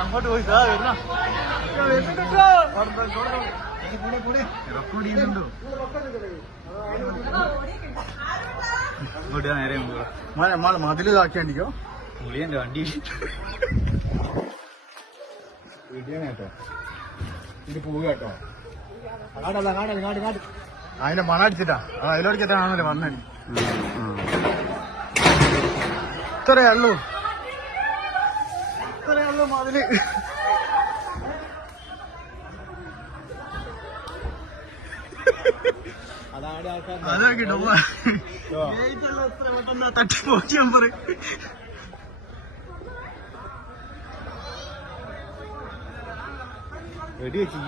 അങ്ങോട്ട് പോയി റെക്കോർഡ് ചെയ്യുന്നുണ്ടോ? നേരെ മതില് ഇതാക്കിയാണ്ടിക്കോ പുളിയന്റെ വണ്ടി വീട്ടിയാണ് കേട്ടോ. ഇത് പോവുക കേട്ടോ. അതിന്റെ മണം അടിച്ചിട്ടാ അതിലോടിച്ചിട്ടാണല്ലോ വന്നെ. ഇത്രയുള്ളൂ മതില്. അതാക്കിട്ടോ തട്ടിപ്പോക്കി നമ്പർ റെഡി വെച്ചി.